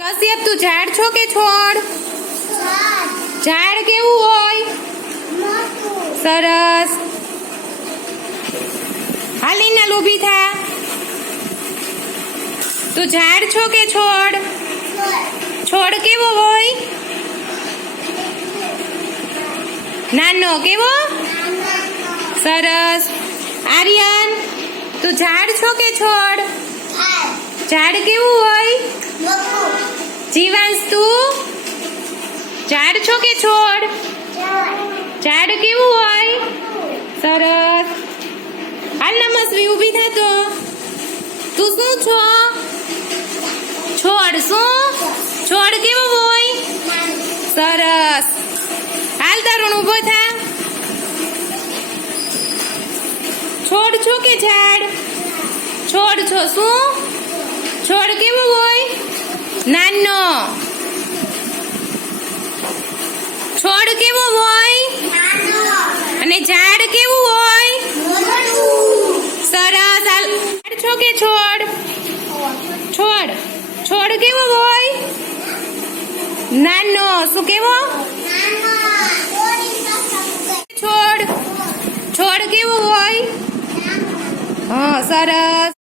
કશ્યપ, તું ઝાડ છો કે છોડ? ઝાડ કેવું હોય? સરસ. હાલીના લોભી થા. તું ઝાડ છો કે છોડ? છોડ કેવો હોય? નાનો કેવો? સરસ. આર્યન, તું ઝાડ છો કે છોડ? ઝાડ કેવું હોય? જીવાંશ તું? ઝાડ છો કે છોડ? ઝાડ કેવું હોય? સરસ. હાલ નમસ્વી ઊભી થા તો તું શું છો? છોડ શું? છોડ કેવો હોય? સરસ. હાલ તારું ઊભો થા. છોડ છો કે ઝાડ? છોડ છો. શું? છોડ કેવો હોય? નાનો. છોડ કેવો હોય? અને ઝાડ કેવું હોય? સરસ. ઝાડ છો કે છોડ? છોડ. છોડ કેવો હોય? નાનો. શું કેવો? છોડ. છોડ કેવો હોય? હા, સરસ.